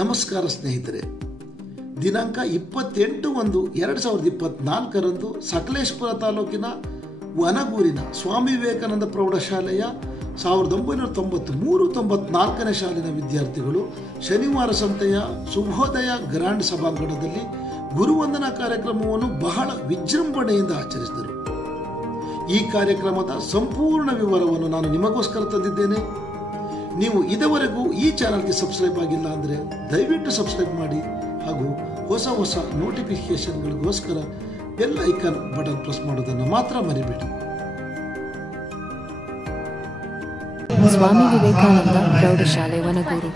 ನಮಸ್ಕಾರ ಸ್ನೇಹಿತರೆ. ದಿನಾಂಕ 28/1/2024 ಸಕಲೇಶಪುರ ತಾಲೂಕಿನ ವನಗೂರಿನ ಸ್ವಾಮಿ ವಿವೇಕಾನಂದ ಪ್ರೌಢಶಾಲೆಯ 1993-94ನೇ ಶಾಲಿನ ವಿದ್ಯಾರ್ಥಿಗಳು ಶನಿವಾರ ಸಂತೆಯ ಶುಭೋದಯ ಗ್ರ್ಯಾಂಡ್ ಸಭಾಂಗಣದಲ್ಲಿ ಗುರುವಂದನಾ ಕಾರ್ಯಕ್ರಮವನ್ನು ಬಹಳ ವಿಜೃಂಭಣೆಯಿಂದ ಆಚರಿಸಿದರು. ಈ ಕಾರ್ಯಕ್ರಮದ ಸಂಪೂರ್ಣ ವಿವರವನ್ನು ನಾನು ನಿಮಗೋಸ್ಕರ ತಂದಿದ್ದೇನೆ. ನೀವು ಇದುವರೆಗೂ ಈ ಚಾನಲ್ಗೆ ಸಬ್ಸ್ಕ್ರೈಬ್ ಆಗಿಲ್ಲ ಅಂದರೆ ದಯವಿಟ್ಟು ಸಬ್ಸ್ಕ್ರೈಬ್ ಮಾಡಿ ಹಾಗೂ ಹೊಸ ನೋಟಿಫಿಕೇಶನ್ಗಳಿಗೋಸ್ಕರ ಬೆಲ್ ಐಕಾನ್ ಬಟನ್ ಪ್ರೆಸ್ ಮಾಡೋದನ್ನು ಮಾತ್ರ ಮರಿಬೇಡಿ. ಸ್ವಾಮಿ ವಿವೇಕಾನಂದ ಪ್ರೌಢಶಾಲೆ ವನಗೂರು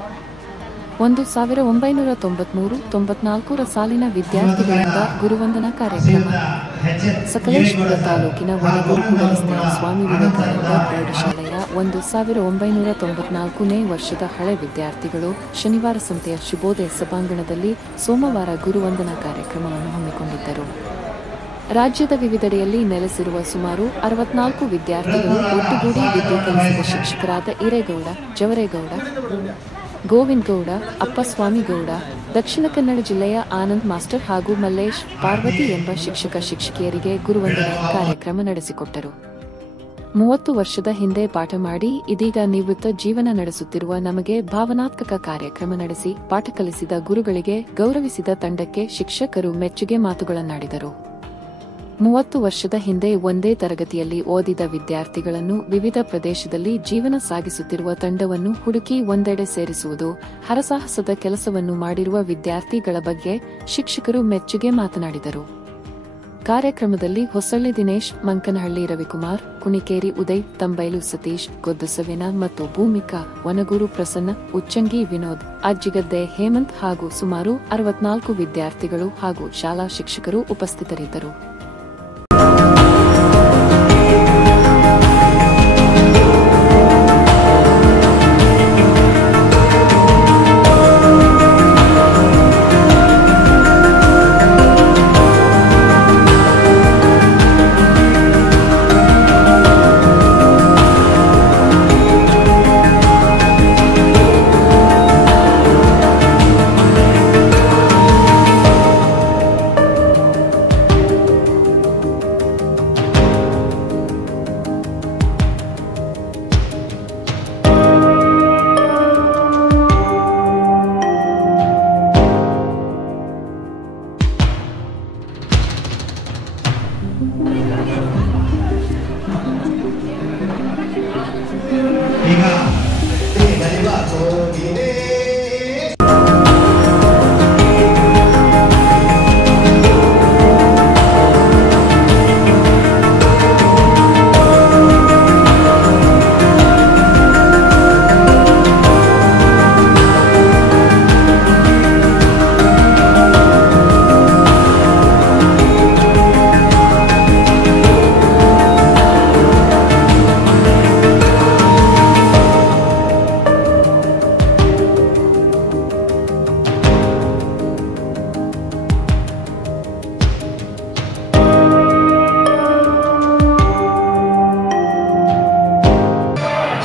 1993-94 ಸಾಲಿನ ವಿದ್ಯಾರ್ಥಿಗಳಿಂದ ಗುರುವಂದನಾ ಕಾರ್ಯಕ್ರಮ. ಸಕಲೇಶಪುರ ತಾಲೂಕಿನ ವನಗೂರು ಕೂಡಲಿಸ್ತಿನ ಸ್ವಾಮಿ ವಿವೇಕಾನಂದ ಪ್ರೌಢಶಾಲೆಯ 1994ನೇ ವರ್ಷದ ಹಳೆ ವಿದ್ಯಾರ್ಥಿಗಳು ಶನಿವಾರ ಸಂತೆಯ ಶುಭೋದಯ ಸಭಾಂಗಣದಲ್ಲಿ ಸೋಮವಾರ ಗುರುವಂದನಾ ಕಾರ್ಯಕ್ರಮವನ್ನು ಹಮ್ಮಿಕೊಂಡಿದ್ದರು. ರಾಜ್ಯದ ವಿವಿಧೆಡೆಯಲ್ಲಿ ನೆಲೆಸಿರುವ ಸುಮಾರು 64 ವಿದ್ಯಾರ್ಥಿಗಳು ಒಟ್ಟುಗೂಡಿ ವಿದ್ಯೆ ಕಲಿಸಿದ ಶಿಕ್ಷಕರಾದ ಈರೇಗೌಡ, ಜವರೇಗೌಡ, ಗೋವಿಂದ್ ಗೌಡ, ಅಪ್ಪಸ್ವಾಮಿಗೌಡ, ದಕ್ಷಿಣ ಕನ್ನಡ ಜಿಲ್ಲೆಯ ಆನಂದ್ ಮಾಸ್ಟರ್ ಹಾಗೂ ಮಲ್ಲೇಶ್, ಪಾರ್ವತಿ ಎಂಬ ಶಿಕ್ಷಕಿಯರಿಗೆ ಗುರುವಂದನಾ ಕಾರ್ಯಕ್ರಮ ನಡೆಸಿಕೊಟ್ಟರು. 30 ವರ್ಷದ ಹಿಂದೆ ಪಾಠ ಮಾಡಿ ಇದೀಗ ನಿವೃತ್ತ ಜೀವನ ನಡೆಸುತ್ತಿರುವ ನಮಗೆ ಭಾವನಾತ್ಮಕ ಕಾರ್ಯಕ್ರಮ ನಡೆಸಿ ಪಾಠ ಕಲಿಸಿದ ಗುರುಗಳಿಗೆ ಗೌರವಿಸಿದ ತಂಡಕ್ಕೆ ಶಿಕ್ಷಕರು ಮೆಚ್ಚುಗೆ ಮಾತುಗಳನ್ನಾಡಿದರು. 30 ವರ್ಷದ ಹಿಂದೆ ಒಂದೇ ತರಗತಿಯಲ್ಲಿ ಓದಿದ ವಿದ್ಯಾರ್ಥಿಗಳನ್ನು ವಿವಿಧ ಪ್ರದೇಶದಲ್ಲಿ ಜೀವನ ಸಾಗಿಸುತ್ತಿರುವ ತಂಡವನ್ನು ಹುಡುಕಿ ಒಂದೆಡೆ ಸೇರಿಸುವುದು ಹರಸಾಹಸದ ಕೆಲಸವನ್ನು ಮಾಡಿರುವ ವಿದ್ಯಾರ್ಥಿಗಳ ಬಗ್ಗೆ ಶಿಕ್ಷಕರು ಮೆಚ್ಚುಗೆ ಮಾತನಾಡಿದರು. ಕಾರ್ಯಕ್ರಮದಲ್ಲಿ ಹೊಸಳ್ಳಿ ದಿನೇಶ್, ಮಂಕನಹಳ್ಳಿ ರವಿಕುಮಾರ್, ಕುಣಿಕೇರಿ ಉದಯ್, ತಂಬೈಲು ಸತೀಶ್, ಗೊದ್ದಸವೇನ ಮತ್ತು ಭೂಮಿಕಾ, ವನಗೂರು ಪ್ರಸನ್ನ, ಉಚ್ಚಂಗಿ ವಿನೋದ್, ಅಜ್ಜಿಗದ್ದೆ ಹೇಮಂತ್ ಹಾಗೂ ಸುಮಾರು 64 ವಿದ್ಯಾರ್ಥಿಗಳು ಹಾಗೂ ಶಾಲಾ ಶಿಕ್ಷಕರು ಉಪಸ್ಥಿತರಿದ್ದರು.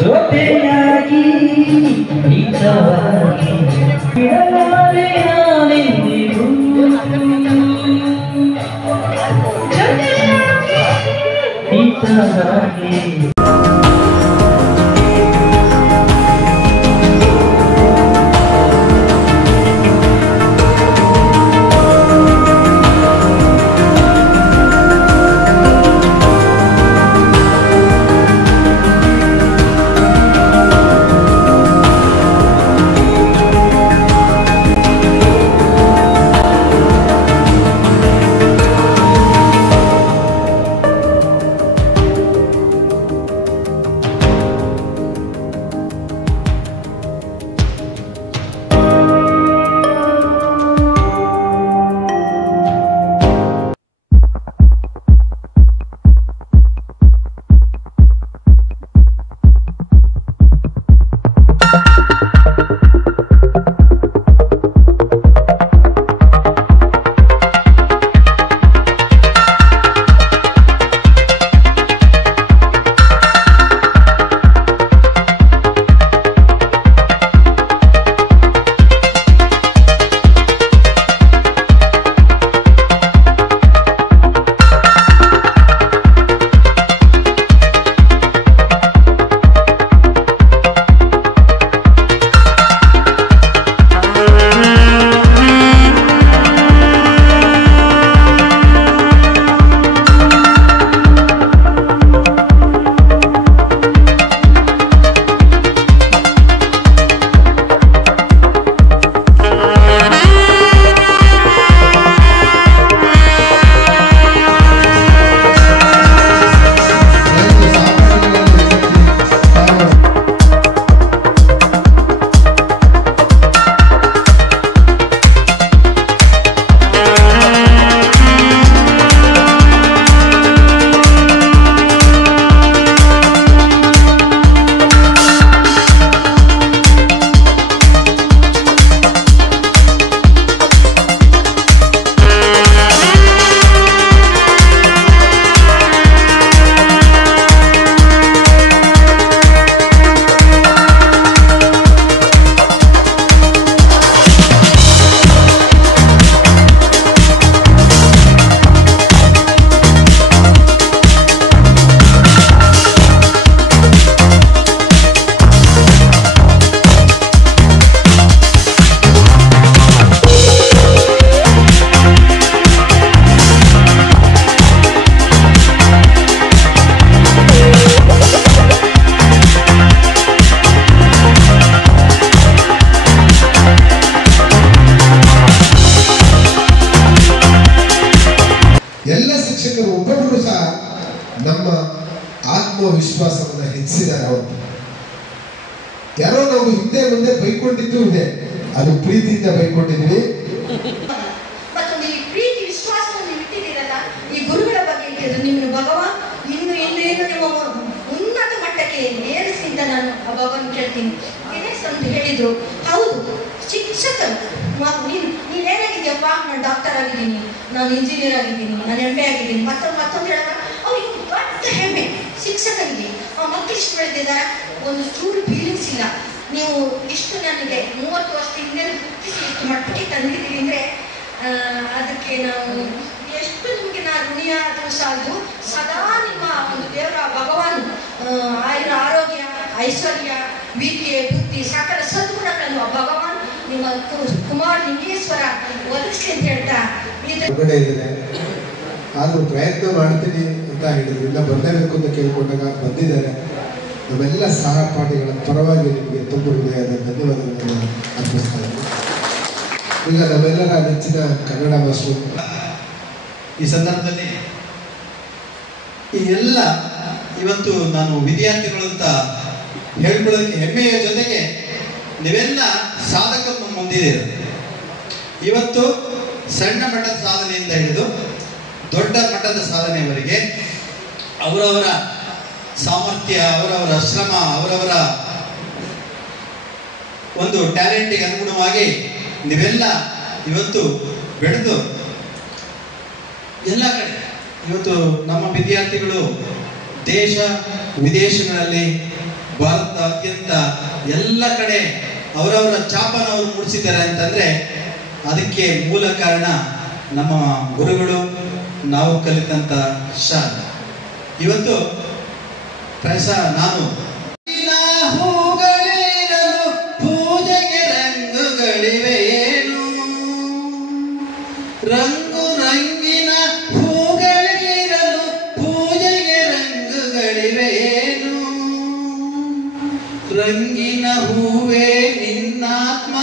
ಜೊತೆಯಾಗಿ ಹಿತವಾಗಿ ಬಿಡಲಾರೆ ನಾನೆಂದಿಗೂ, ಜೊತೆಯಾಗಿ ಹಿತವಾಗಿ ತೋರಿಸಿದ್ದಾರೆ ಅವತ್ತು. ಯಾರೋ ನಾವು ಹಿಂದೆ ಮುಂದೆ ಬೈಕೊಂಡಿದ್ದು ಇದೆ, ಅದು ಪ್ರೀತಿಯಿಂದ ಬೈಕೊಂಡಿದ್ವಿ. ಮತ್ತೊಂದು ಈ ಪ್ರೀತಿ ವಿಶ್ವಾಸವನ್ನು ಇಟ್ಟಿದ್ದೀರಲ್ಲ ಈ ಗುರುಗಳ ಬಗ್ಗೆ ಇಟ್ಟಿದ್ರು ನಿಮ್ಮನ್ನು ಭಗವಾನ್ ಇನ್ನು ನಿಮ್ಮ ಉನ್ನತ ಮಟ್ಟಕ್ಕೆ ಏರಿಸಿ ಅಂತ ನಾನು ಆ ಭಗವಾನ್ ಕೇಳ್ತೀನಿ. ದಿನೇಶ್ ಅಂತ ಹೇಳಿದ್ರು, ಹೌದು ಶಿಕ್ಷಕರು ನೀನೇನಾಗಿದ್ಯಪ್ಪ, ನಾನು ಡಾಕ್ಟರ್ ಆಗಿದ್ದೀನಿ, ನಾನು ಇಂಜಿನಿಯರ್ ಆಗಿದ್ದೀನಿ, ನಾನು MA ಆಗಿದ್ದೀನಿ, ಮತ್ತೊಂದು ಹೇಳಿದಾಗ ಅವ್ರಿಗೆ ದೊಡ್ಡ ಹೆಮ್ಮೆ ಶಿಕ್ಷಕರಿಗೆ. ಆ ಮಕ್ಕಳು ಇಷ್ಟು ಬೆಳೆದಿದ್ದಾರೆ, ಒಂದು ಚೂರು ಫೀಲಿಂಗ್ಸ್ ಇಲ್ಲ. ನೀವು ಇಷ್ಟು ನನಗೆ 30 ವರ್ಷ ಹಿಂದೆ ಗುರುತಿಸಿ ಇಷ್ಟು ಮಟ್ಟಕ್ಕೆ ತಂದಿದ್ದೀರಿ ಅಂದರೆ ಅದಕ್ಕೆ ನಾವು ಎಷ್ಟು ನಿಮಗೆ ನಾನು ಋಣಿಯಾದರೂ ಸಾಲದು. ಸದಾ ನಿಮ್ಮ ಒಂದು ದೇವರ ಭಗವಾನ್ ಆರೋಗ್ಯ, ಐಶ್ವರ್ಯ, ವಿದ್ಯೆ, ಬುದ್ಧಿ, ಸಕಲ ಸದ್ಗುಣಗಳನ್ನು ಭಗವಾನ್ ನಿಮ್ಮ ಕುಮಾರ್ ಲಿಂಗೇಶ್ವರ ಒದಗಿಸಿ ಅಂತ ಹೇಳ್ತಾ ಹೊರಗಡೆ ಇದ್ದಾರೆ. ಆದರೂ ಪ್ರಯತ್ನ ಮಾಡ್ತೀನಿ ಅಂತ ಹೇಳಿದ್ರು. ಇಲ್ಲ ಬರಲೇಬೇಕು ಅಂತ ಕೇಳ್ಕೊಂಡಾಗ ಬಂದಿದ್ದಾರೆ. ನಮ್ಮೆಲ್ಲ ಸಹಪಾಠಿಗಳ ಪರವಾಗಿ ನಿಮಗೆ ತುಂಬ ಹೃದಯದ ಧನ್ಯವಾದಗಳನ್ನು ಅರ್ಪಿಸ್ತಾ ಇದ್ದೀನಿ. ಈಗ ನಮ್ಮೆಲ್ಲರ ನೆಚ್ಚಿನ ಕನ್ನಡ ಭಾಷೆ ಈ ಸಂದರ್ಭದಲ್ಲಿ ಈ ಎಲ್ಲ ಇವತ್ತು ನಾನು ವಿದ್ಯಾರ್ಥಿಗಳು ಅಂತ ಹೇಳ್ಕೊಳ್ಳೋದಕ್ಕೆ ಹೆಮ್ಮೆಯ ಜೊತೆಗೆ ನೀವೆಲ್ಲ ಸಾಧಕರು ಮುಂದಿದ್ದೀರ. ಇವತ್ತು ಸಣ್ಣ ಮಟ್ಟದ ಸಾಧನೆಯಿಂದ ಹಿಡಿದು ದೊಡ್ಡ ಮಟ್ಟದ ಸಾಧನೆಯವರೆಗೆ ಅವರವರ ಸಾಮರ್ಥ್ಯ, ಅವರವರ ಶ್ರಮ, ಅವರವರ ಒಂದು ಟ್ಯಾಲೆಂಟಿಗೆ ಅನುಗುಣವಾಗಿ ನೀವೆಲ್ಲ ಇವತ್ತು ಬೆಳೆದು ಎಲ್ಲ ಕಡೆ ಇವತ್ತು ನಮ್ಮ ವಿದ್ಯಾರ್ಥಿಗಳು ದೇಶ ವಿದೇಶಗಳಲ್ಲಿ ಭಾರತದಾದ್ಯಂತ ಎಲ್ಲ ಕಡೆ ಅವರವರ ಛಾಪನ ಅವರು ಮೂಡಿಸಿದ್ದಾರೆ ಅಂತಂದ್ರೆ ಅದಕ್ಕೆ ಮೂಲ ಕಾರಣ ನಮ್ಮ ಗುರುಗಳು, ನಾವು ಕಲಿತಂತ ಶಾಲೆ. ಇವತ್ತು ನಾನು ಪೂಜೆಗೆ ರಂಗುಗಳಿವೇನು, ರಂಗು ರಂಗಿನ ಹೂಗಳಿರಲು ಪೂಜೆಗೆ ರಂಗುಗಳಿವೇನು, ರಂಗಿನ ಹೂವೇ ನಿನ್ನಾತ್ಮ,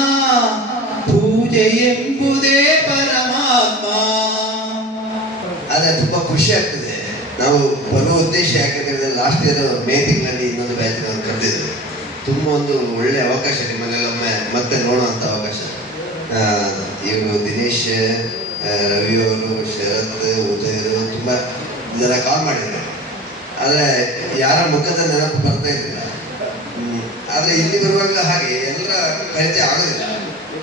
ಪೂಜೆ ಎಂಬುದೇ ಪರಮಾತ್ಮ. ಆದರೆ ತುಂಬಾ ಖುಷಿ ಆಗ್ತದೆ. ನಾವು ಬರುವ ಉದ್ದೇಶ ಯಾಕಂದ್ರೆ ಲಾಸ್ಟ್ ಇಯರ್ ಮೇ ತಿಂಗಳಲ್ಲಿ ಇನ್ನೊಂದು ಬ್ಯಾಚ್ ನಾವು ಕರೆದಿದ್ರು. ತುಂಬ ಒಂದು ಒಳ್ಳೆ ಅವಕಾಶ ನಿಮ್ಮನ್ನೆಲ್ಲೊಮ್ಮೆ ಮತ್ತೆ ನೋಡುವಂಥ ಅವಕಾಶ. ಇವರು ದಿನೇಶ್, ರವಿಯವರು, ಶರತ್, ಉದಯರು ತುಂಬ ಜನ ಕಾಲ್ ಮಾಡಿದ್ರು. ಆದರೆ ಯಾರ ಮುಖದ ನೆನಪು ಬರ್ತಾ ಇರಲಿಲ್ಲ. ಆದರೆ ಇಲ್ಲಿ ಬರುವಾಗಲೂ ಹಾಗೆ ಎಲ್ಲರ ಪರಿಚಯ ಆಗೋದಿಲ್ಲ.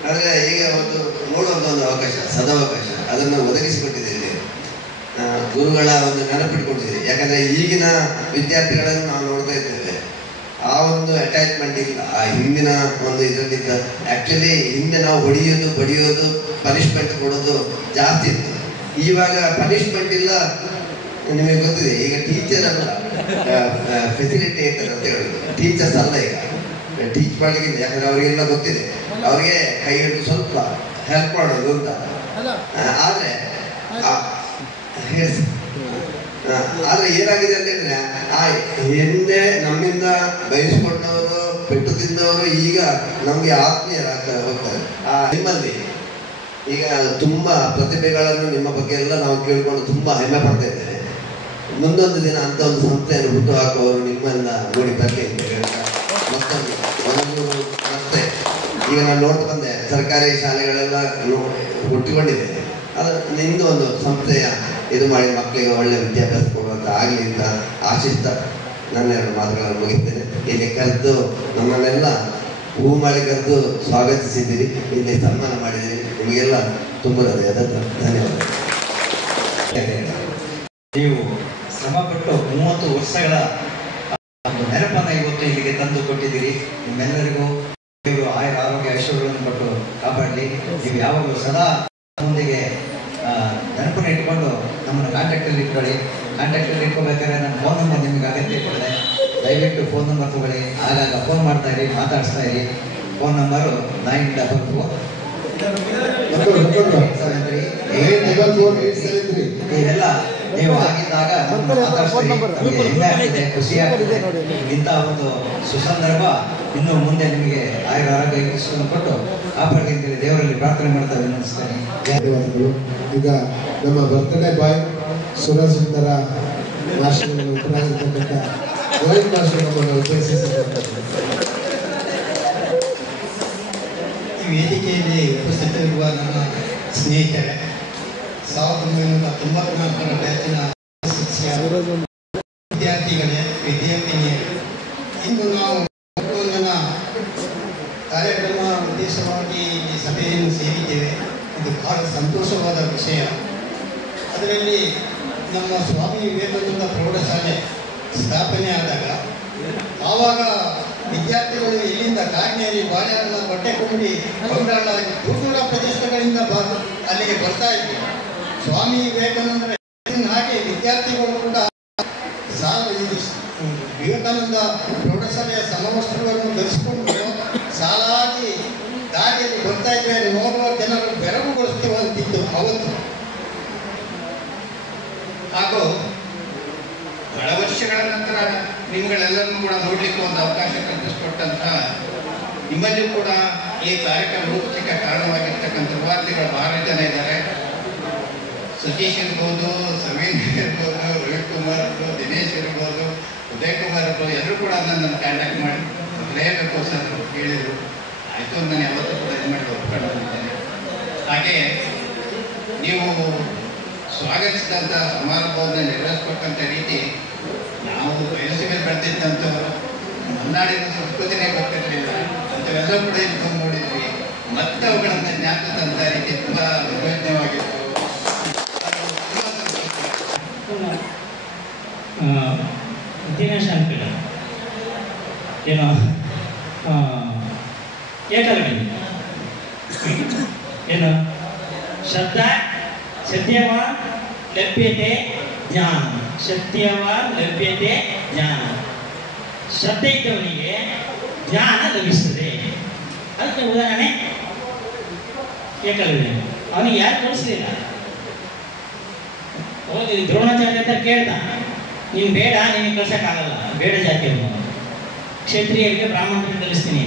ಆದರೆ ಈಗ ಒಂದು ನೋಡುವಂಥ ಒಂದು ಅವಕಾಶ, ಸದಾವಕಾಶ ಅದನ್ನು ಒದಗಿಸಿಕೊಟ್ಟಿದ್ದೀರಿ ನೀವು. ಗುರುಗಳ ಒಂದು ನೆನಪಿಟ್ಕೊಂಡಿದ್ದೀರಿ. ಯಾಕಂದರೆ ಈಗಿನ ವಿದ್ಯಾರ್ಥಿಗಳನ್ನು ನಾವು ನೋಡ್ತಾ ಇದ್ದೇವೆ, ಆ ಒಂದು ಅಟ್ಯಾಚ್ಮೆಂಟ್ ಇಲ್ಲ. ಆ ಹಿಂದಿನ ಒಂದು ಇದರಲ್ಲಿದ್ದ ಆ್ಯಕ್ಚುಲಿ ಹಿಂದೆ ನಾವು ಹೊಡೆಯೋದು, ಬಡಿಯೋದು, ಪನಿಷ್ಮೆಂಟ್ ಕೊಡೋದು ಜಾಸ್ತಿ ಇತ್ತು. ಇವಾಗ ಪನಿಷ್ಮೆಂಟ್ ಇಲ್ಲ. ನಿಮಗೆ ಗೊತ್ತಿದೆ, ಈಗ ಟೀಚರ್ ಅಲ್ಲ ಫೆಸಿಲಿಟೇಟರ್ ಅಂತ ಹೇಳೋದು, ಟೀಚರ್ಸ್ ಅಲ್ಲ ಈಗ ಟೀಚ್ ಮಾಡಲಿಕ್ಕಿಲ್ಲ. ಯಾಕಂದರೆ ಅವರಿಗೆಲ್ಲ ಗೊತ್ತಿದೆ, ಅವ್ರಿಗೆ ಕೈ ಹಿಡಿದು ಸ್ವಲ್ಪ ಹೆಲ್ಪ್ ಮಾಡೋದು ಅಂತ. ಆದರೆ ಆದ್ರೆ ಏನಾಗಿದೆ ಅಂತ ಹೇಳಿದ್ರೆ, ಆ ಹಿಂದೆ ನಮ್ಮಿಂದ ಬಯಸ್ಕೊಂಡವರು, ಪೆಟ್ಟು ತಿಂದವರು ಈಗ ನಮ್ಗೆ ಆತ್ಮೀಯರಾಗ್ತಾ ಹೋಗ್ತಾರೆ. ನಿಮ್ಮಲ್ಲಿ ಈಗ ತುಂಬಾ ಪ್ರತಿಭೆಗಳನ್ನು ನಿಮ್ಮ ಬಗ್ಗೆ ಎಲ್ಲ ನಾವು ಕೇಳ್ಕೊಂಡು ತುಂಬಾ ಹೆಮ್ಮೆ ಪಡ್ತಾ ಇದ್ದೇವೆ. ಮುಂದೊಂದು ದಿನ ಅಂತ ಒಂದು ಸಂಸ್ಥೆಯನ್ನು ಹುಟ್ಟು ಹಾಕುವವರು ನಿಮ್ಮನ್ನ ನೋಡಿ ಬರಲಿ ಅಂತ ಹೇಳ್ತಾ ಮತ್ತೆ ಈಗ ನಾನು ನೋಡ್ತಾ ಬಂದೆ, ಸರ್ಕಾರಿ ಶಾಲೆಗಳೆಲ್ಲ ಹುಟ್ಟಿಕೊಂಡಿದೆ. ಅದು ನಿಮ್ದು ಒಂದು ಸಂಸ್ಥೆಯ ಇದು ಮಾಡಿ ಮಕ್ಕಳಿಗೆ ಒಳ್ಳೆ ವಿದ್ಯಾಭ್ಯಾಸ ಕೊಡುವಂತ ಆಗಲಿ ಅಂತ ಆಶಿಸ್ತಾ ನನ್ನ 2 ಮಾತುಗಳನ್ನು ಮುಗಿಸ್ತೇನೆ. ಇಲ್ಲಿ ಕರೆದು ನಮ್ಮನ್ನೆಲ್ಲ ಹೂ ಮಾಡಿ ಕರೆದು ಸ್ವಾಗತಿಸಿದ್ದೀರಿ, ಇಲ್ಲಿ ಸನ್ಮಾನ ಮಾಡಿದ್ದೀರಿ. ನಿಮಗೆಲ್ಲ ತುಂಬ ಹೃದಯದ ಧನ್ಯವಾದ. ನೀವು ಶ್ರಮಪಟ್ಟು 30 ವರ್ಷಗಳ ಒಂದು ನೆನಪನ್ನು ಇವತ್ತು ಇಲ್ಲಿಗೆ ತಂದು ಕೊಟ್ಟಿದ್ದೀರಿ. ನಿಮ್ಮೆಲ್ಲರಿಗೂ ದೇವರು ಆಯುರ ಆರೋಗ್ಯ ಐಶ್ವರ್ಯಗಳನ್ನು ಕೊಟ್ಟು ಕಾಪಾಡಲಿ. ನೀವು ಯಾವಾಗಲೂ ಸದಾ ಮುಂದಿಗೆ ನೆನಪನ್ನು ಇಟ್ಕೊಂಡು ನಮ್ಮನ್ನು ಕಾಂಟ್ಯಾಕ್ಟಲ್ಲಿ ಇಟ್ಕೊಳ್ಳಿ. ಕಾಂಟ್ಯಾಕ್ಟಲ್ಲಿ ಇಟ್ಕೋಬೇಕಾದ್ರೆ ನನ್ನ ಫೋನ್ ನಂಬರ್ ನಿಮಗೆ ಅಗತ್ಯ ಇರ್ತದೆ. ದಯವಿಟ್ಟು ಫೋನ್ ನಂಬರ್ ತಗೊಳ್ಳಿ. ಆಗಾಗ ಫೋನ್ ಮಾಡ್ತಾ ಇರಿ, ಮಾತಾಡಿಸ್ತಾ ಇರಿ. Phone number 944-873. ಇದೆಲ್ಲ ನೀವು ಆಗಿದ್ದಾಗ ಮಾತಾಡ್ತೀರಿ, ಖುಷಿ ಆಗ್ತದೆ. ಇಂಥ ಒಂದು ಸುಸಂದರ್ಭ ಇನ್ನು ಮುಂದೆ ನಿಮಗೆ ಆಯುರ ಆರೋಗ್ಯ ಕೊಟ್ಟು ಕಾಪಾಡಿ ಅಂತೇಳಿ ದೇವರಲ್ಲಿ ಪ್ರಾರ್ಥನೆ ಮಾಡ್ತಾ ವಿನಂತಿಸ್ತೇನೆ. ಧನ್ಯವಾದಗಳು. ಈಗ ನಮ್ಮ ಬರ್ತ್ಡೇ ಬಾಯ್ ಸುರಸುಂದರ ರಾಷ್ಟ್ರಗಳ ಉತ್ತರಾಗಿರ್ತಕ್ಕಂಥ ಗೋವಿಂದ ಮಾಸ್ಟರ್ ನಮ್ಮನ್ನು ಉಪಯೋಗಿಸಿದ್ದಾರೆ. ಈ ವೇದಿಕೆಯಲ್ಲಿ ಉಪಸ್ಥಿತರಿರುವ ನನ್ನ ಸ್ನೇಹಿತರೆ, 1994 ಬ್ಯಾಚಿನ ವಿದ್ಯಾರ್ಥಿಗಳೇ, ವಿದ್ಯಾರ್ಥಿನಿಯರು, ಇಂದು ನಾವು ಮತ್ತೊಂದನ ಕಾರ್ಯಕ್ರಮ ಉದ್ದೇಶವಾಗಿ ಈ ಸಭೆಯನ್ನು ಸೇರಿದ್ದೇವೆ. ಇದು ಬಹಳ ಸಂತೋಷವಾದ ವಿಷಯ. ಅದರಲ್ಲಿ ನಮ್ಮ ಸ್ವಾಮಿ ವಿವೇಕಾನಂದ ಪ್ರೌಢಶಾಲೆ ಸ್ಥಾಪನೆ ಆದಾಗ ಆವಾಗ ವಿದ್ಯಾರ್ಥಿಗಳು ಇಲ್ಲಿಂದ ಕಾರಿನಲ್ಲಿ ಬಾಳೆಹಣ್ಣ ಬಟ್ಟೆ ಕೊಂಡಿ ಕೊಂಡಾಳ ದೂರ ಪ್ರದೇಶಗಳಿಂದ ಅಲ್ಲಿಗೆ ಬರ್ತಾ ಇದ್ರು. ಸ್ವಾಮಿ ವಿವೇಕಾನಂದರ ಹಾಗೆ ವಿದ್ಯಾರ್ಥಿಗಳು ಕೂಡ ವಿವೇಕಾನಂದ ಪ್ರೌಢಶಾಲೆಯ ಸಮವಸ್ತ್ರಗಳನ್ನು ಧರಿಸಿಕೊಂಡು ಸಾಲಾಗಿ ದಾರಿಯಲ್ಲಿ ಬರ್ತಾ ಇದ್ರೆ ನೋಡುವ ಜನರು ಬೆರಗುಗೊಳಿಸುವಂತಿತ್ತು ಅವತ್ತು. ಹಾಗೂ ಬಹಳ ವರ್ಷಗಳ ನಂತರ ನಿಮ್ಗಳೆಲ್ಲರನ್ನೂ ಕೂಡ ನೋಡ್ಲಿಕ್ಕೆ ಒಂದು ಅವಕಾಶ ಕಲ್ಪಿಸಿಕೊಟ್ಟಂತ ನಿಮ್ಮಲ್ಲಿ ಕೂಡ ಈ ಕಾರ್ಯಕ್ರಮ ರೂಪಿಸಲಿಕ್ಕೆ ಕಾರಣವಾಗಿರ್ತಕ್ಕಂಥ ವಿದ್ಯಾರ್ಥಿಗಳು ಬಹಳ ಜನ ಇದ್ದಾರೆ. ಸತೀಶ್ ಇರ್ಬೋದು, ಸವೀಂದ್ರ ಇರ್ಬೋದು, ರವಿಕುಮಾರ್ ಇರ್ಬೋದು, ದಿನೇಶ್ ಇರ್ಬೋದು, ಉದಯ್ ಕುಮಾರ್ ಇರ್ಬೋದು, ಎಲ್ಲರೂ ಕೂಡ ನನ್ನನ್ನು ಕಾಂಟ್ಯಾಕ್ಟ್ ಮಾಡಿ ಬರೆಯಬೇಕು ಸರ್ ಹೇಳಿದರು. ಆಯಿತು, ನಾನು ಯಾವತ್ತೂ ಕೂಡ ಇದು ಮಾಡಿ ಒಪ್ಕೊಂಡು ಬಂದಿದ್ದೇನೆ. ಹಾಗೆ ನೀವು ಸ್ವಾಗತಿಸಿದಂಥ ಸಮಾರಂಭವನ್ನು ನೆರವೇರಿಸ್ಕೊಟ್ಟಂಥ ರೀತಿ, ನಾವು ಬಯಸಿಗೆ ಬೆಳೆದಿದ್ದಂಥವರು ಮಲೆನಾಡಿನ ಸಂಸ್ಕೃತಿನೇ ಗೊತ್ತಿರಲಿಲ್ಲ, ಅಂಥವೆಲ್ಲ ಕೂಡ ಇಲ್ಲಿ ನೋಡಿದ್ವಿ. ಮತ್ತೆ ಅವುಗಳನ್ನು ಜ್ಞಾಪಿಸಿದಂಥ ರೀತಿ ತುಂಬ ಪ್ರಯೋಜನವಾಗಿತ್ತು. ದಿನೇಶ್ ಅಂಕಲ್ ಏನೋ ಏಕಲವ್ಯ ಏನು ಶ್ರದ್ಧಾ ಸತ್ಯವಾನ್ ಲಭ್ಯತೆ ಜ್ಞಾನ, ಸತ್ಯವಾನ್ ಲಭ್ಯತೆ ಜ್ಞಾನ. ಶ್ರದ್ಧೆ ಇದ್ದವನಿಗೆ ಜ್ಞಾನ ಲಭಿಸ್ತದೆ. ಅದಕ್ಕೆ ಉದಾಹರಣೆ ಏಕಲವ್ಯ. ಅವನಿಗೆ ಯಾರು ಕಳಿಸಲಿಲ್ಲ. ಹೋಗಿ ದ್ರೋಣಾಚಾರ್ಯ ಅಂತ ಕೇಳ್ದ, ನೀನು ಬೇಡ, ನಿನಗೆ ಕಳ್ಸೋಕ್ಕಾಗಲ್ಲ, ಬೇಡ ಜಾತಿಯವರು, ಕ್ಷತ್ರಿಯರಿಗೆ ಬ್ರಾಹ್ಮಣರಿಗೆ ಕಲಿಸ್ತೀನಿ.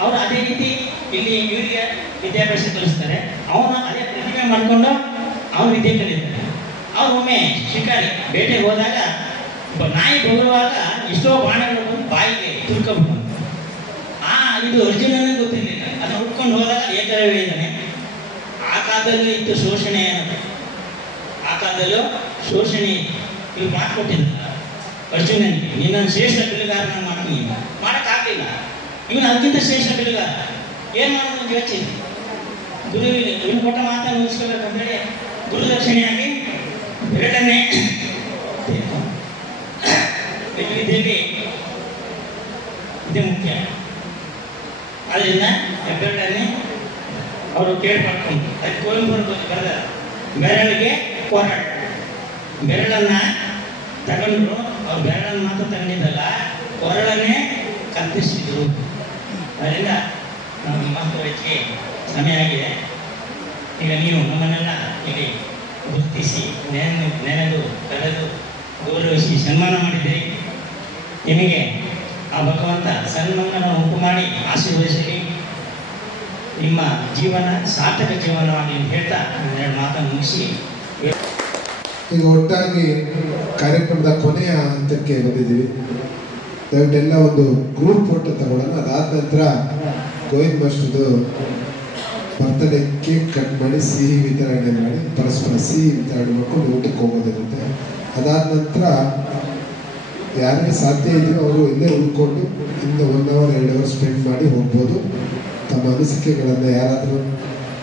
ಅವರು ಅದೇ ರೀತಿ ಇಲ್ಲಿ ಇವರಿಗೆ ವಿದ್ಯಾಭ್ಯಾಸ ಕಲಿಸ್ತಾರೆ. ಅವನು ಅದೇ ಪ್ರತಿಮೆ ಮಾಡಿಕೊಂಡು ಅವನು ವಿದ್ಯೆ ಕಲಿತಾರೆ. ಅವ್ರು ಒಮ್ಮೆ ಶಿಕಾರಿ ಬೇಟೆಗೆ ಹೋದಾಗ ನಾಯಿ ಬರುವಾಗ ಎಷ್ಟೋ ಬಾಣಗಳು ಬಂದು ಬಾಯಿಗೆ ತುರ್ಕೊಬಿಟ್ಟು, ಇದು ಅರ್ಜುನನಿಗೆ ಗೊತ್ತಿರಲಿಲ್ಲ. ಅದನ್ನು ಹುಡ್ಕೊಂಡು ಹೋದಾಗ ಏಕಲವ್ಯ ಇದ್ದಾನೆ. ಆ ಕಾಲದಲ್ಲೂ ಇತ್ತು ಶೋಷಣೆ ಅನ್ನೋದು. ಆ ಕಾಲದಲ್ಲೂ ಶೋಷಣೆ ಇವ್ರು ಮಾಡಿಕೊಟ್ಟಿದ್ದ ಅರ್ಜುನನಿಗೆ, ನಿನ್ನನ್ನು ಶ್ರೇಷ್ಠ ಬಿಲ್ಲುಗಾರನ ಮಾಡ್ತೀನಿ. ಮಾಡೋಕ್ಕಾಗಲಿಲ್ಲ. ಇವನು ಅದಕ್ಕಿಂತ ಶ್ರೇಷ್ಠ ಬಿಲ್ಲುಗಾರ. ಏನು ಮಾಡೋದು ಅಂತ ಯೋಚನೆ. ಗುರುವಿಗೆ ಇವನು ಕೊಟ್ಟ ಮಾತನ್ನು ಉಳಿಸ್ಕೋಬೇಕಂತೇಳಿ ಗುರುದಕ್ಷಿಣೆಯಾಗಿ ಬೆರಳನ್ನೇ ವಿದ್ಯೆಯಲ್ಲಿ ಇದು ಮುಖ್ಯ. ಆದ್ದರಿಂದ ಬೆರಳನ್ನೇ ಅವರು ಕೇಳ್ಪಡ್ಕೊಂಡು ಅದಕ್ಕೆ ಕುವೆಂಪು ಬರೆದ ಬೆರಳಿಗೆ ಹೋರಾಟ. ಬೆರಳನ್ನು ತಗೊಂಡ್ರು. ಅವ್ರು ಬೆರಳನ್ನು ಮಾತ್ರ ತಗೊಂಡಿದ್ದಲ್ಲ, ಕೊರಳನ್ನೇ ಕಲ್ಪಿಸಿದ್ರು. ಅದರಿಂದ ನಮ್ಮ ಮಹತ್ವಕ್ಕೆ ಸಮಯ ಆಗಿದೆ. ಈಗ ನೀವು ನಮ್ಮನ್ನೆಲ್ಲ ಇಲ್ಲಿ ಗುರುತಿಸಿ ನೆನೆದು ಕರೆದು ಗೌರವಿಸಿ ಸನ್ಮಾನ ಮಾಡಿದ್ದೀರಿ. ನಿಮಗೆ ಆ ಭಗವಂತ ಸನ್ಮಾನವನ್ನು ಉಂಟು ಮಾಡಿ ಆಶೀರ್ವದಿಸಲಿ. ನಿಮ್ಮ ಜೀವನ ಸಾರ್ಥಕ ಜೀವನವಾಗಿ ಹೇಳ್ತಾ ಎರಡು ಮಾತನ್ನು ಮುಗಿಸಿ ಈಗ ಒಟ್ಟಾಗಿ ಕಾರ್ಯಕ್ರಮದ ಕೊನೆಯ ಹಂತಕ್ಕೆ ಬಂದಿದ್ದೀವಿ. ದಯವಿಟ್ಟೆಲ್ಲ ಒಂದು ಗ್ರೂಪ್ ಫೋಟೋ ತಗೊಳ್ಳೋಣ. ಅದಾದ ನಂತರ ಗೋವಿಂದ ಮಾಸ್ಟರ್ದು ಬರ್ತ್ಡೇ ಕೇಕ್ ಕಟ್ ಮಾಡಿ ಸಿಹಿ ವಿತರಣೆ ಮಾಡಿ ಪರಸ್ಪರ ಸಿಹಿ ವಿತರಣೆ ಮಾಡ್ಕೊಂಡು ಊಟಕ್ಕೆ ಹೋಗೋದಿರುತ್ತೆ. ಅದಾದ ನಂತರ ಯಾರಿಗೆ ಸಾಧ್ಯ ಇದೆಯೋ ಅವರು ಇಲ್ಲೇ ಉಳ್ಕೊಂಡು ಇನ್ನು 1 hour 2 hour ಸ್ಪೆಂಡ್ ಮಾಡಿ ಹೋಗ್ಬೋದು. ತಮ್ಮ ಅನಿಸಿಕೆಗಳನ್ನು ಯಾರಾದರೂ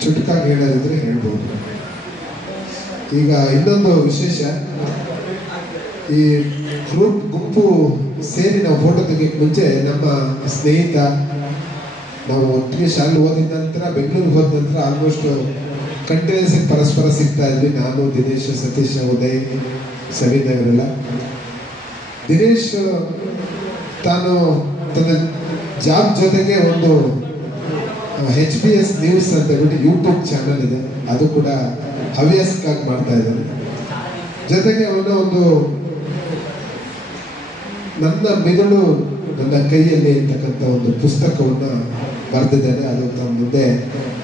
ಚುಟುಕಾಗಿ ಹೇಳೋದಿದ್ರೆ ಹೇಳ್ಬೋದು. ಈಗ ಇನ್ನೊಂದು ವಿಶೇಷ, ಈ ಗ್ರೂಪ್ ಗುಂಪು ಸೇರಿ ನಾವು ಫೋಟೋ ತೆಗಿಯೋಕ್ಕೆ ಮುಂಚೆ ನಮ್ಮ ಸ್ನೇಹಿತ, ನಾವು ಒಟ್ಟಿಗೆ ಶಾಲೆ ಓದಿದ ನಂತರ ಬೆಂಗಳೂರಿಗೆ ಹೋದ ನಂತರ ಆಲ್ಮೋಸ್ಟ್ ಕಂಟಿನ್ಯೂಸ್ ಪರಸ್ಪರ ಸಿಗ್ತಾ ಇದ್ವಿ. ನಾನು, ದಿನೇಶ್, ಸತೀಶ್, ಉದಯ್, ಸವೀನ್ ಅವರೆಲ್ಲ. ದಿನೇಶ್ ತಾನು ತನ್ನ ಜಾಬ್ ಜೊತೆಗೆ ಒಂದು HBS ನ್ಯೂಸ್ ಅಂತ ಹೇಳ್ಬಿಟ್ಟು ಯೂಟ್ಯೂಬ್ ಚಾನಲ್ ಇದೆ, ಅದು ಕೂಡ ಹವ್ಯಾಸಕ್ಕಾಗಿ ಮಾಡ್ತಾ ಇದ್ದಾನೆ. ಜೊತೆಗೆ ಅವನ ಒಂದು ನನ್ನ ಮೆದುಳು ನನ್ನ ಕೈಯಲ್ಲಿ ಇರ್ತಕ್ಕಂಥ ಒಂದು ಪುಸ್ತಕವನ್ನು ಬರೆದಿದ್ದಾನೆ. ಅದು ತಮ್ಮ ಮುಂದೆ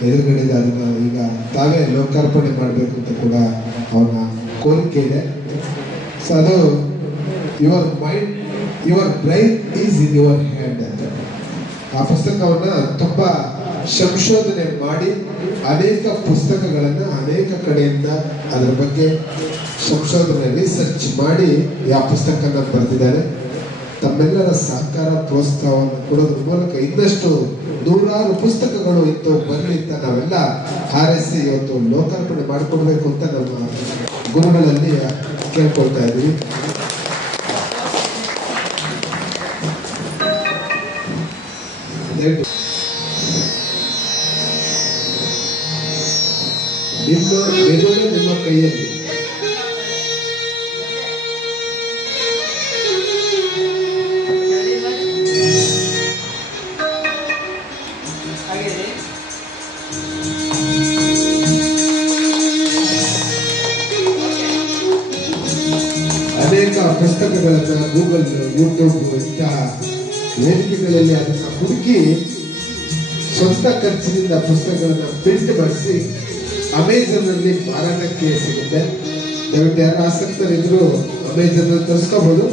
ಎದುರುಗಡೆ ಅದನ್ನು ಈಗ ತಾವೇ ಲೋಕಾರ್ಪಣೆ ಮಾಡಬೇಕು ಅಂತ ಕೂಡ ಅವನ ಕೋರಿಕೆ ಇದೆ. ಸೊ ಅದು your mind your brain is in your hand ಅಂತ. ಆ ಪುಸ್ತಕವನ್ನು ತುಂಬ ಸಂಶೋಧನೆ ಮಾಡಿ ಅನೇಕ ಪುಸ್ತಕಗಳನ್ನು ಅನೇಕ ಕಡೆಯಿಂದ ಅದರ ಬಗ್ಗೆ ಸಂಶೋಧನೆ ರಿಸರ್ಚ್ ಮಾಡಿ ಆ ಪುಸ್ತಕನ ಬರೆದಿದ್ದಾರೆ. ತಮ್ಮೆಲ್ಲರ ಸಹಕಾರ ಪ್ರೋತ್ಸಾಹವನ್ನು ಕೊಡೋದ್ರ ಮೂಲಕ ಇನ್ನಷ್ಟು ನೂರಾರು ಪುಸ್ತಕಗಳು ಇತ್ತು ಬರಲಿ ಅಂತ ನಾವೆಲ್ಲ ಹಾರೈಸಿ ಇವತ್ತು ಲೋಕಾರ್ಪಣೆ ಮಾಡಿಕೊಡ್ಬೇಕು ಅಂತ ನಮ್ಮ ಗುರುಗಳಲ್ಲಿ ಕೇಳ್ಕೊಳ್ತಾ ಇದ್ದೀವಿ. ನಿಮ್ಮ ಮೆದುಳು ನಿಮ್ಮ ಕೈಯಲ್ಲಿ. ಅನೇಕ ಪುಸ್ತಕಗಳನ್ನು ಗೂಗಲ್, ಯೂಟ್ಯೂಬ್ ಇಂತಹ ವೇದಿಕೆಗಳಲ್ಲಿ ಅದನ್ನು ಹುಡುಕಿ ಸ್ವಂತ ಖರ್ಚಿನಿಂದ ಪುಸ್ತಕಗಳನ್ನು ಪ್ರಿಂಟ್ ಮಾಡಿಸಿ ಅಮೆಜಾನ್ ಅಲ್ಲಿ ಮಾರಾಟಕ್ಕೆ ಸಿಗುತ್ತೆ. ದಯವಿಟ್ಟು ಯಾರು ಆಸಕ್ತರಿದ್ರು ಅಮೆಜಾನ್ ಅಲ್ಲಿ ತರಿಸ್ಕೋಬಹುದು.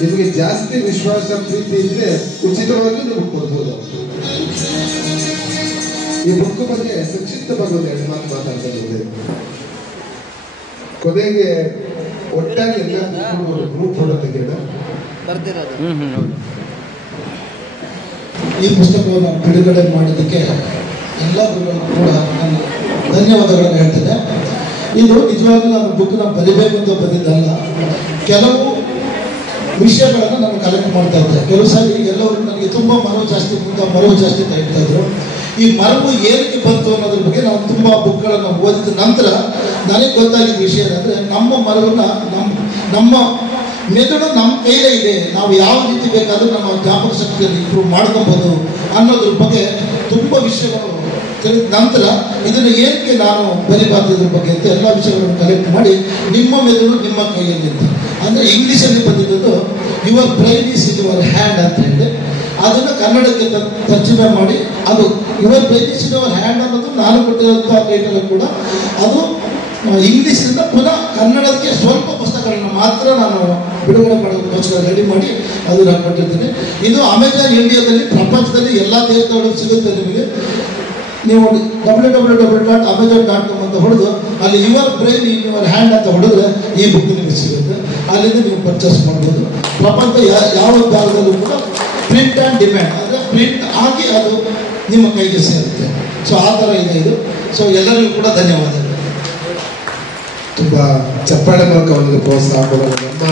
ನಿಮಗೆ ಜಾಸ್ತಿ ವಿಶ್ವಾಸ ಪ್ರೀತಿ ಇದ್ರೆ ಉಚಿತವಾಗಿ ನಿಮಗೆ ಕೊಡ್ಬೋದು. ಈ ಬುಕ್ ಬಗ್ಗೆ ಸಂಕ್ಷಿಪ್ತವಾಗಿ ಒಂದು 2 ಮಾತು ಮಾತಾಡ್ತಾ ಇದ್ದೇವೆ. ಕೊನೆಗೆ ಒಟ್ಟಾಗಿ ಎಲ್ಲ ಗ್ರೂಪ್ ಫೋಟೋ ತೆಗೆಯೋಣ. ಈ ಪುಸ್ತಕವನ್ನು ಬಿಡುಗಡೆ ಮಾಡಿದ್ದಕ್ಕೆ ಎಲ್ಲರಿಗೂ ಕೂಡ ನಾನು ಧನ್ಯವಾದಗಳನ್ನು ಹೇಳ್ತೇನೆ. ಇದು ನಿಜವಾಗ್ಲೂ ನಾನು ಬುಕ್ನ ಬರಿಬೇಕು ಅಂತ ಬಂದಿದ್ದಲ್ಲ. ಕೆಲವು ವಿಷಯಗಳನ್ನು ನಾನು ಕಲೆಕ್ಟ್ ಮಾಡ್ತಾ ಇದ್ದೆ. ಕೆಲವು ಸಾರಿ ಎಲ್ಲರೂ ನನಗೆ ತುಂಬ ಮರವು ಜಾಸ್ತಿ ಅಂತ ಹೇಳ್ತಾ ಇದ್ರು. ಈ ಮರವು ಏನಕ್ಕೆ ಬಂತು ಅನ್ನೋದ್ರ ಬಗ್ಗೆ ನಾವು ತುಂಬ ಬುಕ್ಗಳನ್ನು ಓದಿದ ನಂತರ ನನಗೆ ಗೊತ್ತಾಗಿದ್ದ ವಿಷಯ ಏನಂದರೆ, ನಮ್ಮ ಮರವನ್ನು ನಮ್ಮ ಮೆದುಳು ನಮ್ಮ ಕೈಲೇ ಇದೆ. ನಾವು ಯಾವ ರೀತಿ ಬೇಕಾದರೂ ನಮ್ಮ ಜ್ಞಾಪಕ ಶಕ್ತಿಯನ್ನು ಇಂಪ್ರೂವ್ ಮಾಡ್ಕೊಬೋದು ಅನ್ನೋದ್ರ ಬಗ್ಗೆ ತುಂಬ ವಿಷಯಗಳು ತಿಳಿದ ನಂತರ ಇದನ್ನು ಏನಕ್ಕೆ ನಾನು ಬರಿಬಾರ್ದು ಇದ್ರ ಬಗ್ಗೆ ಅಂತ ಎಲ್ಲ ವಿಷಯಗಳನ್ನು ಕಲೆಕ್ಟ್ ಮಾಡಿ ನಿಮ್ಮ ಮೆದುಳು ನಿಮ್ಮ ಕೈಯಲ್ಲಿ ಅಂತ, ಅಂದರೆ ಇಂಗ್ಲೀಷಲ್ಲಿ ಬಂದಿದ್ದು your brain is in your hand ಅಂತ ಹೇಳಿ ಅದನ್ನು ಕನ್ನಡಕ್ಕೆ ತರ್ಜುಮೆ ಮಾಡಿ ಅದು your brain is in your hand ಅನ್ನೋದು ನಾನು ಕೊಟ್ಟಿರುವಂಥ ಟೈಟಲ್ ಕೂಡ ಅದು ಇಂಗ್ಲೀಷಿಂದ ಪುನಃ ಕನ್ನಡಕ್ಕೆ ಸ್ವಲ್ಪ ಪುಸ್ತಕಗಳನ್ನು ಮಾತ್ರ ನಾನು ಬಿಡುಗಡೆ ಮಾಡೋದಕ್ಕೋಸ್ಕರ ರೆಡಿ ಮಾಡಿ ಅದು ನಾನು ಕೊಟ್ಟಿರ್ತೀನಿ. ಇದು ಅಮೆಜಾನ್ ಇಂಡಿಯಾದಲ್ಲಿ ಪ್ರಪಂಚದಲ್ಲಿ ಎಲ್ಲ ದೇಶದೊಳಗೆ ಸಿಗುತ್ತೆ. ನಿಮಗೆ ನೀವು www.amazon.com ಅಂತ ಹೊಡೆದು ಅಲ್ಲಿ your brain in your hand ಅಂತ ಹೊಡೆದ್ರೆ ಈ ಬುಕ್ ನಿಮಗೆ ಸಿಗುತ್ತೆ. ಅಲ್ಲಿಂದ ನೀವು ಪರ್ಚೇಸ್ ಮಾಡ್ಬೋದು. ಪ್ರಪಂಚ ಯಾವ ಭಾಗದಲ್ಲೂ ಕೂಡ ಪ್ರಿಂಟ್ ಆ್ಯಂಡ್ ಡಿಮ್ಯಾಂಡ್, ಅಂದರೆ ಪ್ರಿಂಟ್ ಆಗಿ ಅದು ನಿಮ್ಮ ಕೈಗೆ ಸೇರುತ್ತೆ. ಸೊ ಆ ಥರ ಇದೆ ಇದು. ಸೊ ಎಲ್ಲರಿಗೂ ಕೂಡ ಧನ್ಯವಾದಗಳು. ತುಂಬ ಚಪ್ಪಾಳೆ ಮೂಲಕ ಅವನಿಗೆ ಪ್ರೋತ್ಸಾಹ ಕೊಡೋದು ನಮ್ಮ